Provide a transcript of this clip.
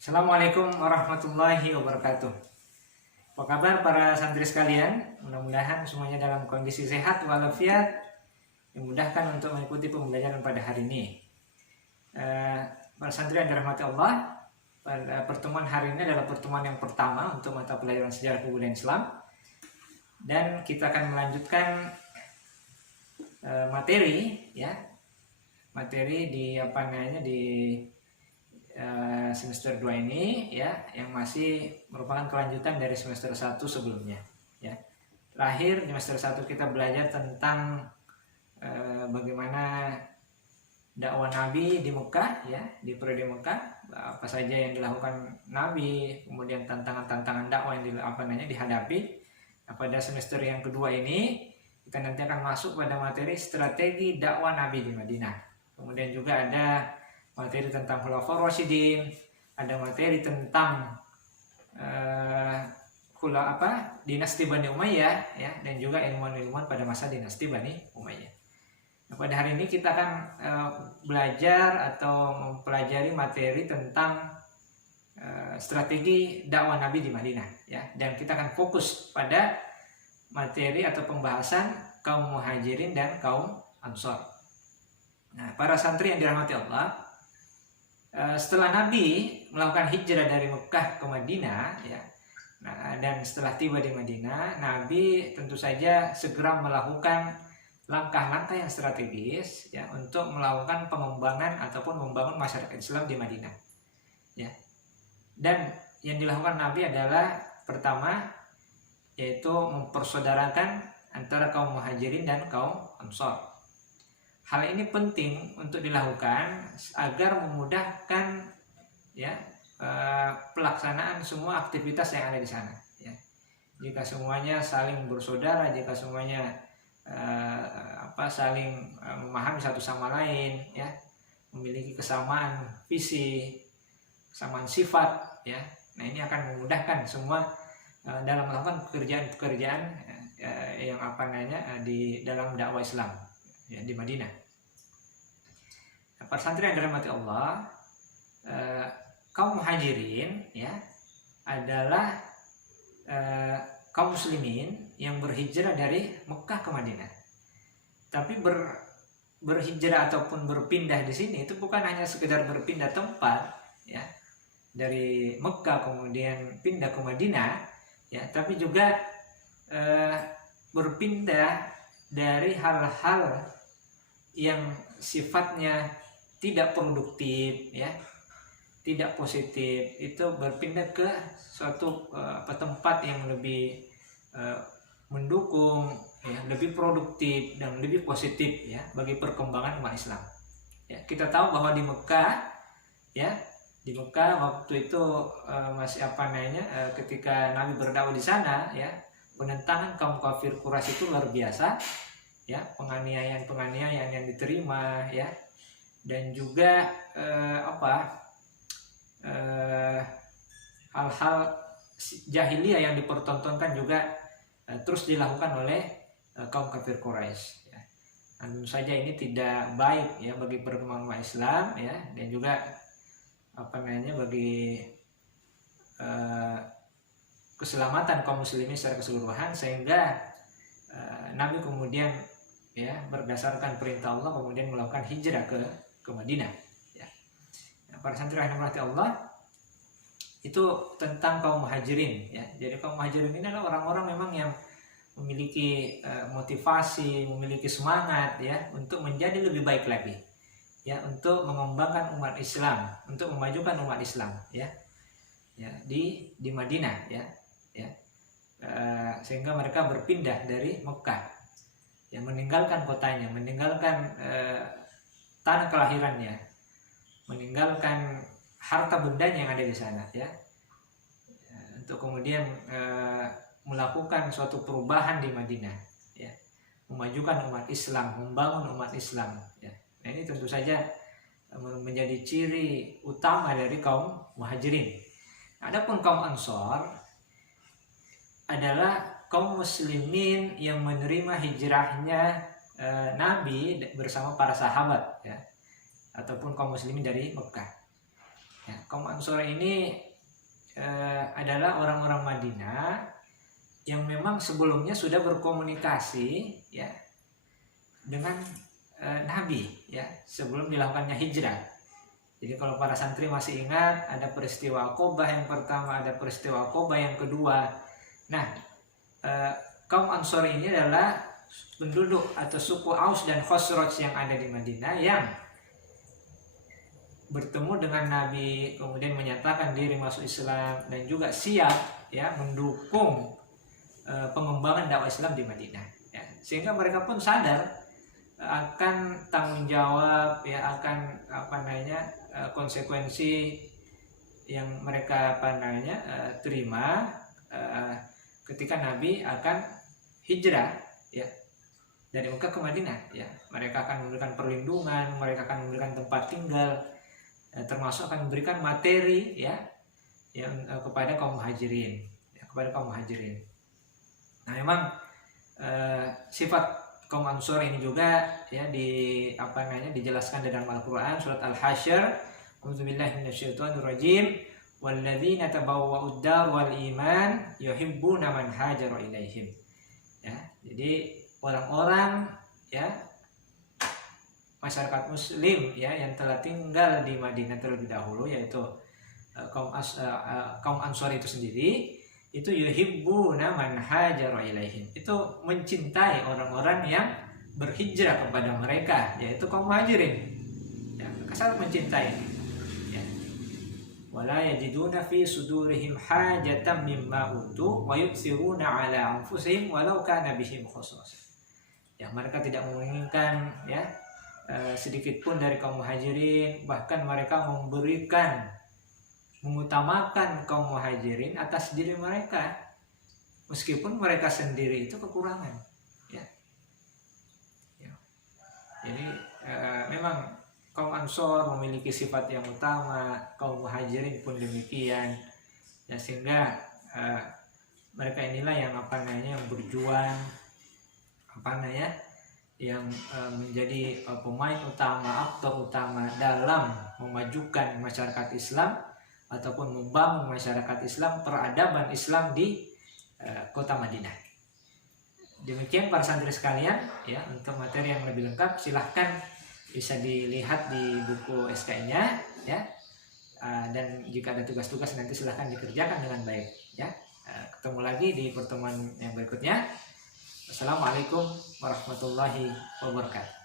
Assalamualaikum warahmatullahi wabarakatuh. Apa kabar para santri sekalian? Mudah-mudahan semuanya dalam kondisi sehat walafiat, dimudahkan untuk mengikuti pembelajaran pada hari ini. Para santri yang dirahmati Allah, pada pertemuan hari ini adalah pertemuan yang pertama untuk mata pelajaran sejarah kebudayaan Islam, dan kita akan melanjutkan materi di semester 2 ini ya, yang masih merupakan kelanjutan dari semester 1 sebelumnya ya. Terakhir di semester 1 kita belajar tentang bagaimana dakwah Nabi di Mekah ya, di periode Mekah, apa saja yang dilakukan Nabi, kemudian tantangan-tantangan dakwah yang dihadapi. Nah, pada semester yang kedua ini kita nanti akan masuk pada materi strategi dakwah Nabi di Madinah. Kemudian juga ada materi tentang Khulafaur Rasyidin, ada materi tentang dinasti Bani Umayyah ya, dan juga ilmuwan-ilmuwan pada masa dinasti Bani Umayyah. Nah, pada hari ini kita akan belajar atau mempelajari materi tentang strategi dakwah Nabi di Madinah ya, dan kita akan fokus pada materi atau pembahasan kaum Muhajirin dan kaum Ansor. Nah, para santri yang dirahmati Allah, setelah Nabi melakukan hijrah dari Mekah ke Madinah ya, dan setelah tiba di Madinah, Nabi tentu saja segera melakukan langkah-langkah yang strategis ya, untuk melakukan pengembangan ataupun membangun masyarakat Islam di Madinah ya. Dan yang dilakukan Nabi adalah pertama, yaitu mempersaudarakan antara kaum Muhajirin dan kaum Ansor. Hal ini penting untuk dilakukan agar memudahkan ya pelaksanaan semua aktivitas yang ada di sana ya. Jika semuanya saling bersaudara, jika semuanya saling memahami satu sama lain ya, memiliki kesamaan visi, kesamaan sifat ya. Nah, ini akan memudahkan semua dalam melakukan pekerjaan-pekerjaan di dalam dakwah Islam ya, di Madinah. Para santri yang dirahmati Allah, kaum Muhajirin ya adalah kaum muslimin yang berhijrah dari Mekah ke Madinah. Tapi berhijrah ataupun berpindah di sini itu bukan hanya sekedar berpindah tempat ya, dari Mekah kemudian pindah ke Madinah ya, tapi juga berpindah dari hal-hal yang sifatnya tidak produktif ya, tidak positif, itu berpindah ke suatu tempat yang lebih mendukung ya, lebih produktif dan lebih positif ya bagi perkembangan umat Islam ya. Kita tahu bahwa di Mekah ya, di Mekah waktu itu ketika Nabi berdakwah di sana ya, penentangan kaum kafir Quraisy itu luar biasa ya, penganiayaan yang diterima ya, dan juga hal-hal jahiliyah yang dipertontonkan juga terus dilakukan oleh kaum kafir Quraisy ya. Tentu saja ini tidak baik ya bagi perkembangan Islam ya, dan juga bagi keselamatan kaum muslimin secara keseluruhan, sehingga Nabi kemudian ya berdasarkan perintah Allah kemudian melakukan hijrah ke Madinah ya. Nah, para santri yang dirahmati Allah, itu tentang kaum Muhajirin ya. Jadi kaum Muhajirin ini adalah orang-orang memang yang memiliki motivasi, memiliki semangat ya untuk menjadi lebih baik lagi ya, untuk mengembangkan umat Islam, untuk memajukan umat Islam ya di Madinah ya. Sehingga mereka berpindah dari Mekah ya, meninggalkan kotanya, meninggalkan tanah kelahirannya, meninggalkan harta bendanya yang ada di sana ya, untuk kemudian melakukan suatu perubahan di Madinah ya, memajukan umat Islam, membangun umat Islam ya. Nah, ini tentu saja menjadi ciri utama dari kaum Muhajirin. Adapun kaum Ansor adalah kaum muslimin yang menerima hijrahnya Nabi bersama para sahabat ya, ataupun kaum muslimin dari Mekah Ya, kaum Ansor ini adalah orang-orang Madinah yang memang sebelumnya sudah berkomunikasi ya dengan Nabi ya sebelum dilakukannya hijrah. Jadi kalau para santri masih ingat, ada peristiwa Aqabah yang pertama, ada peristiwa Aqabah yang kedua. Nah, kaum Ansor ini adalah penduduk atau suku Aus dan Khosraj yang ada di Madinah yang bertemu dengan Nabi, kemudian menyatakan diri masuk Islam dan juga siap ya mendukung pengembangan dakwah Islam di Madinah. Ya. Sehingga mereka pun sadar akan tanggung jawab ya akan konsekuensi yang mereka terima ketika Nabi akan hijrah ya dari Mekah ke Madinah ya. Mereka akan memberikan perlindungan, mereka akan memberikan tempat tinggal, termasuk akan memberikan materi ya kepada kaum muhajirin Nah, memang sifat kaum Ansor ini juga ya dijelaskan dalam Al-Qur'an surat Al-Hasyr, A'udzubillahi minasyaitonirrajim, walladzina tabawwa'ud dar wal iman yuhibbuna man hajara ilaihim. Ya, jadi orang-orang ya masyarakat muslim ya yang telah tinggal di Madinah terlebih dahulu, yaitu kaum Ansor itu sendiri, itu yuhibbuna man hajara ilaihim, itu mencintai orang-orang yang berhijrah kepada mereka, yaitu kaum muhajirin ya, mereka sangat mencintai ya. Wala yajiduna fi sudurihim hajatan mimma utu wa yu'thiruna ala anfusihim walau kana bihim khusus. Ya, mereka tidak menginginkan ya sedikit pun dari kaum muhajirin, bahkan mereka mengutamakan kaum muhajirin atas diri mereka meskipun mereka sendiri itu kekurangan ya. Jadi memang kaum Ansor memiliki sifat yang utama, kaum muhajirin pun demikian ya, sehingga mereka inilah yang yang berjuang yang menjadi pemain utama, aktor utama dalam memajukan masyarakat Islam ataupun membangun masyarakat Islam, peradaban Islam di kota Madinah. Demikian para santri sekalian ya, untuk materi yang lebih lengkap silahkan bisa dilihat di buku SKN-nya ya. Dan jika ada tugas-tugas nanti silahkan dikerjakan dengan baik ya. Ketemu lagi di pertemuan yang berikutnya. Assalamualaikum warahmatullahi wabarakatuh.